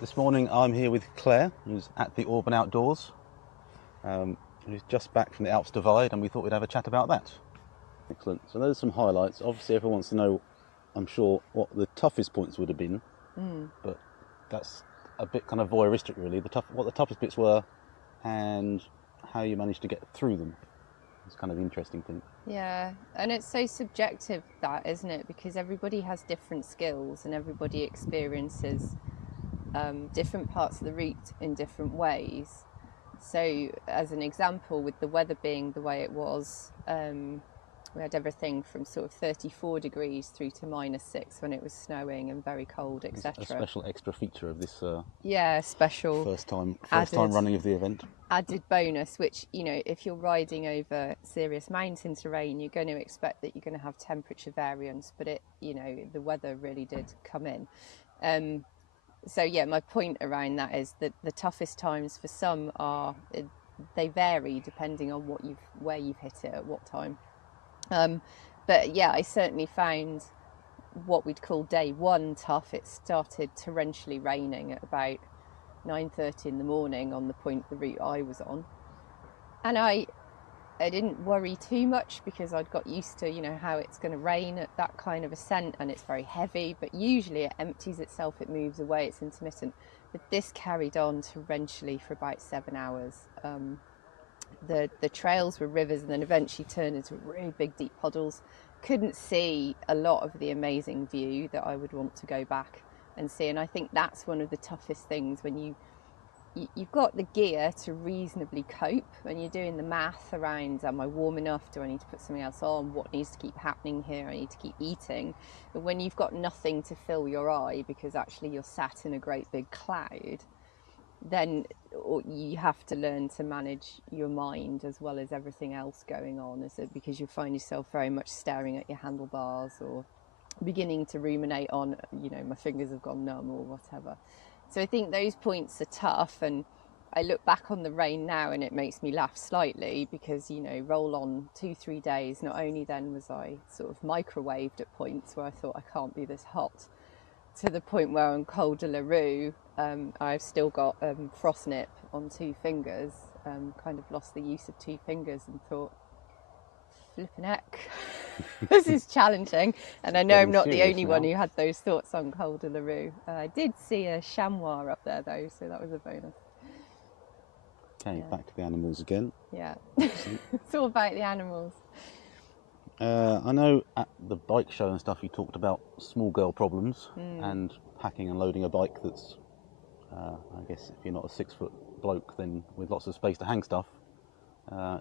This morning I'm here with Claire, who's at the Auburn Outdoors, who's just back from the Alps Divide, and we thought we'd have a chat about that. Excellent. So those are some highlights. Obviously everyone wants to know, I'm sure, what the toughest points would have been, but that's a bit kind of voyeuristic really, what the toughest bits were and how you managed to get through them. It's kind of the interesting thing. Yeah, and it's so subjective, that, isn't it? Because everybody has different skills and everybody experiences different parts of the route in different ways. So as an example, with the weather being the way it was, we had everything from sort of 34 degrees through to -6 when it was snowing and very cold, etc. A special extra feature of this special first time running of the event. Added bonus, which, you know, if you're riding over serious mountain terrain, you're going to expect that you're going to have temperature variance, but the weather really did come in. So yeah, my point around that is that the toughest times for some they vary depending on where you've hit it at what time. But yeah, I certainly found what we'd call day one tough. It started torrentially raining at about 9:30 in the morning on the point of the route I was on, and I didn't worry too much because I'd got used to how it's going to rain at that kind of ascent, and it's very heavy, but usually it empties itself, it moves away, it's intermittent. But this carried on torrentially for about 7 hours. The trails were rivers and then eventually turned into really big deep puddles. Couldn't see a lot of the amazing view that I would want to go back and see, and I think that's one of the toughest things when you've got the gear to reasonably cope when you're doing the math around, am I warm enough, do I need to put something else on, what needs to keep happening here, I need to keep eating. But when you've got nothing to fill your eye because actually you're sat in a great big cloud, then you have to learn to manage your mind as well as everything else going on, because you find yourself very much staring at your handlebars or beginning to ruminate on, my fingers have gone numb or whatever. So I think those points are tough, and I look back on the rain now and it makes me laugh slightly because, roll on 2-3 days, not only then was I sort of microwaved at points where I thought I can't be this hot, to the point where on Col de la Rue I've still got frost nip on 2 fingers, kind of lost the use of 2 fingers and thought, flipping heck, this is challenging. And I know I'm not the only one who had those thoughts on Col de la Rue. I did see a chamois up there though, so that was a bonus. Okay, back to the animals again. Yeah, it's all about the animals. I know at the bike show and stuff you talked about small girl problems and packing and loading a bike that's, I guess if you're not a 6-foot bloke then with lots of space to hang stuff.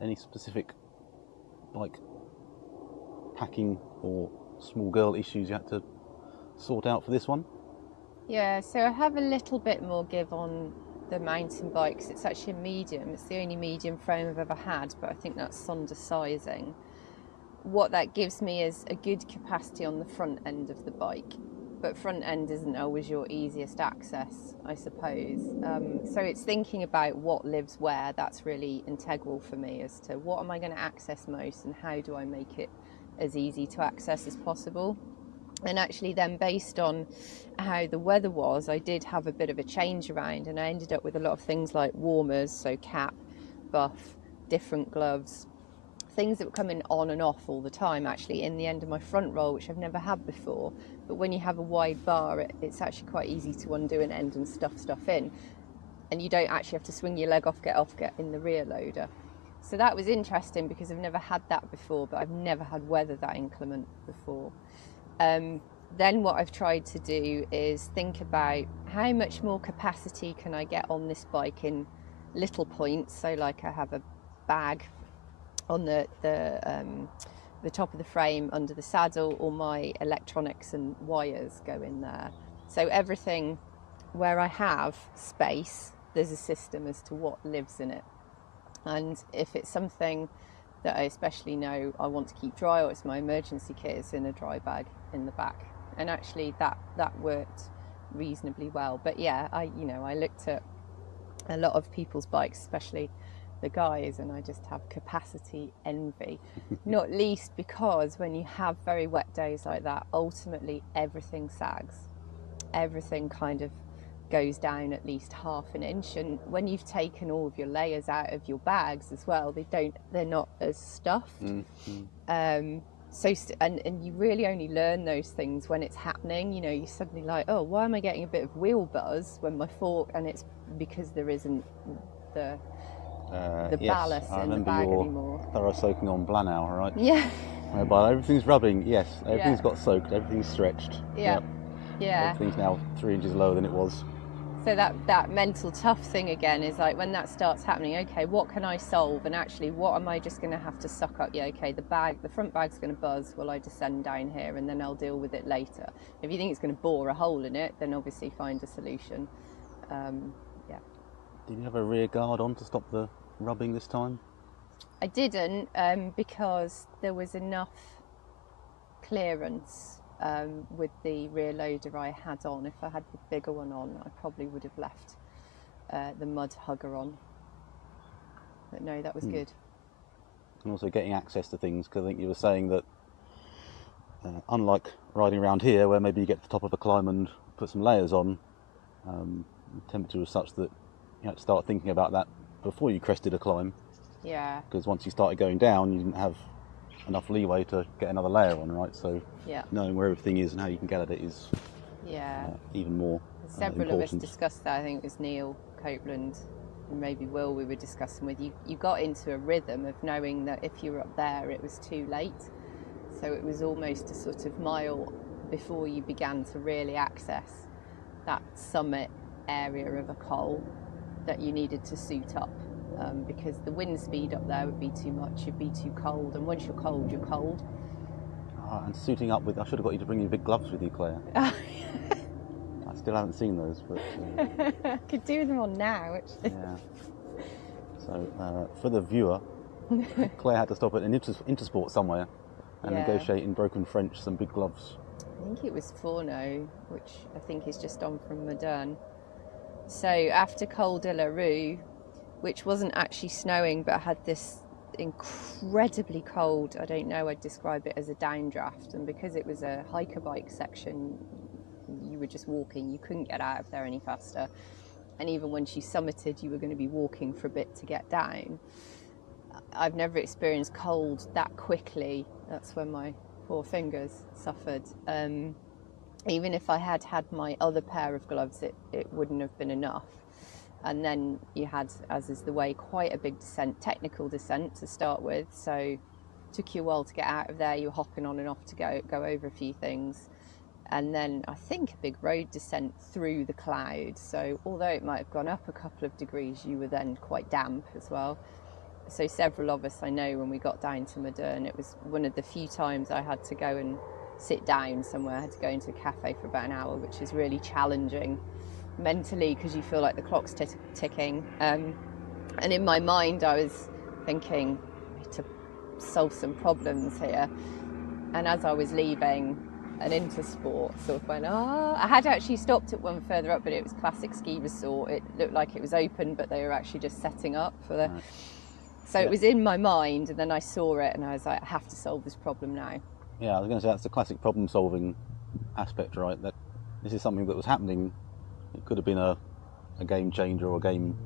Any specific bike packing or small girl issues you had to sort out for this one? Yeah, so I have a little bit more give on the mountain bikes. It's actually a medium. It's the only medium frame I've ever had, but I think that's undersizing. What that gives me is a good capacity on the front end of the bike, but front end isn't always your easiest access, I suppose. So it's thinking about what lives where. That's really integral for me as to what am I going to access most and how do I make it as easy to access as possible. And actually then, based on how the weather was, I did have a bit of a change around, and I ended up with a lot of things like warmers, so cap, buff, different gloves, things that were coming on and off all the time actually in the end of my front roll, which I've never had before. But when you have a wide bar, it's actually quite easy to undo an end and stuff in, and you don't actually have to swing your leg off, get in the rear loader. So that was interesting because I've never had that before, but I've never had weather that inclement before. Then what I've tried to do is think about how much more capacity can I get on this bike in little points. So like I have a bag on the top of the frame under the saddle, all my electronics and wires go in there. So everything where I have space, there's a system as to what lives in it. And if it's something that I especially know I want to keep dry, or it's my emergency kit, it's in a dry bag in the back. And actually that worked reasonably well. But yeah, I looked at a lot of people's bikes, especially the guys, and I just have capacity envy. Not least because when you have very wet days like that, ultimately everything sags. Everything kind of goes down at least half an inch. And when you've taken all of your layers out of your bags as well, they're not as stuffed. And you really only learn those things when it's happening. You know, you're suddenly like, oh, why am I getting a bit of wheel buzz when my fork, and it's because there isn't the yes, ballast I in the remember bag your anymore. thorough soaking on Blanau, right? Yeah. Whereby everything's rubbing, yes, everything's Yeah. got soaked, everything's stretched. Yeah. Yeah. Everything's now 3 inches lower than it was. So that mental tough thing again is like, when that starts happening, okay, what can I solve? And actually, what am I just going to have to suck up? Yeah, okay, the front bag's going to buzz while I descend down here, and then I'll deal with it later. If you think it's going to bore a hole in it, then obviously find a solution. Yeah. Did you have a rear guard on to stop the rubbing this time? I didn't, because there was enough clearance with the rear loader I had on. If I had the bigger one on, I probably would have left the mud hugger on. But no, that was good. And also getting access to things, because I think you were saying that unlike riding around here, where maybe you get to the top of a climb and put some layers on, the temperature was such that you had to start thinking about that before you crested a climb. Yeah. Because once you started going down, you didn't have enough leeway to get another layer on, right? So knowing where everything is and how you can get at it is even more Several important. of us discussed that. I think it was Neil Copeland and maybe Will we were discussing with. You got into a rhythm of knowing that if you were up there it was too late, so it was almost a sort of mile before you began to really access that summit area of a col that you needed to suit up, because the wind speed up there would be too much, you'd be too cold, and once you're cold, you're cold. And suiting up with, I should have got you to bring your big gloves with you, Claire. I still haven't seen those, but I could do them on now, actually. Yeah. So for the viewer, Claire had to stop at an Intersport somewhere and negotiate in broken French some big gloves. I think it was Fourneau, which I think is just on from Moderne. So after Col de la Rue, which wasn't actually snowing but had this incredibly cold, I don't know, I'd describe it as a downdraft, and because it was a hiker bike section, you were just walking, you couldn't get out of there any faster, and even once you summited you were going to be walking for a bit to get down. I've never experienced cold that quickly. That's when my poor fingers suffered. Even if I had had my other pair of gloves, it wouldn't have been enough. And then you had, as is the way, quite a big descent, technical descent to start with, so it took you a while to get out of there. You were hopping on and off to go over a few things, and then I think a big road descent through the clouds. So although it might have gone up a couple of degrees, you were then quite damp as well. So several of us, I know, when we got down to Moderne, it was one of the few times I had to go and sit down somewhere. I had to go into a cafe for about an hour, which is really challenging mentally because you feel like the clock's ticking. And in my mind I was thinking, I need to solve some problems here. And as I was leaving, an Intersport sort of went, I had actually stopped at one further up, but it was classic ski resort. It looked like it was open, but they were actually just setting up for the... Right. So it was in my mind, and then I saw it and I was like, I have to solve this problem now. Yeah, I was going to say that's the classic problem solving aspect, right? That this is something that was happening. It could have been a game changer or a game,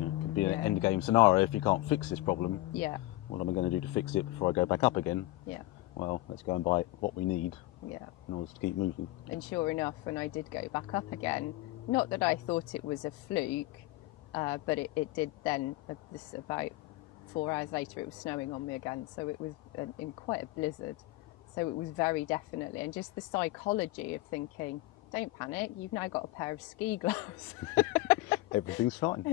it could be an end game scenario if you can't fix this problem. Yeah. What am I going to do to fix it before I go back up again? Yeah. Well, let's go and buy what we need in order to keep moving. And sure enough, when I did go back up again, not that I thought it was a fluke, but it did then, about 4 hours later, it was snowing on me again. So it was in quite a blizzard. So it was very definitely, and just the psychology of thinking, don't panic, you've now got a pair of ski gloves. Everything's fine.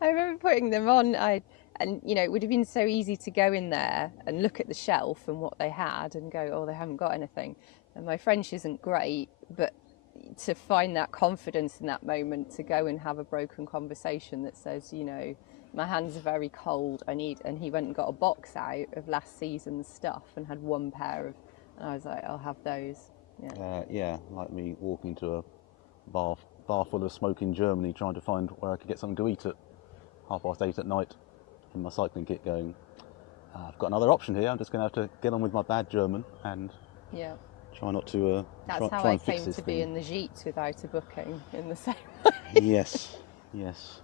I remember putting them on, and it would have been so easy to go in there and look at the shelf and what they had and go, oh, they haven't got anything. And my French isn't great, but to find that confidence in that moment to go and have a broken conversation that says, my hands are very cold, and he went and got a box out of last season's stuff and had one pair of, and I was like, I'll have those. Like me walking to a bar full of smoke in Germany, trying to find where I could get something to eat at 8:30 at night in my cycling kit, going, I've got another option here, I'm just going to have to get on with my bad German and try not to That's how try I and fix came this to be thing. in the gîte without a booking in the same. Yes, yes.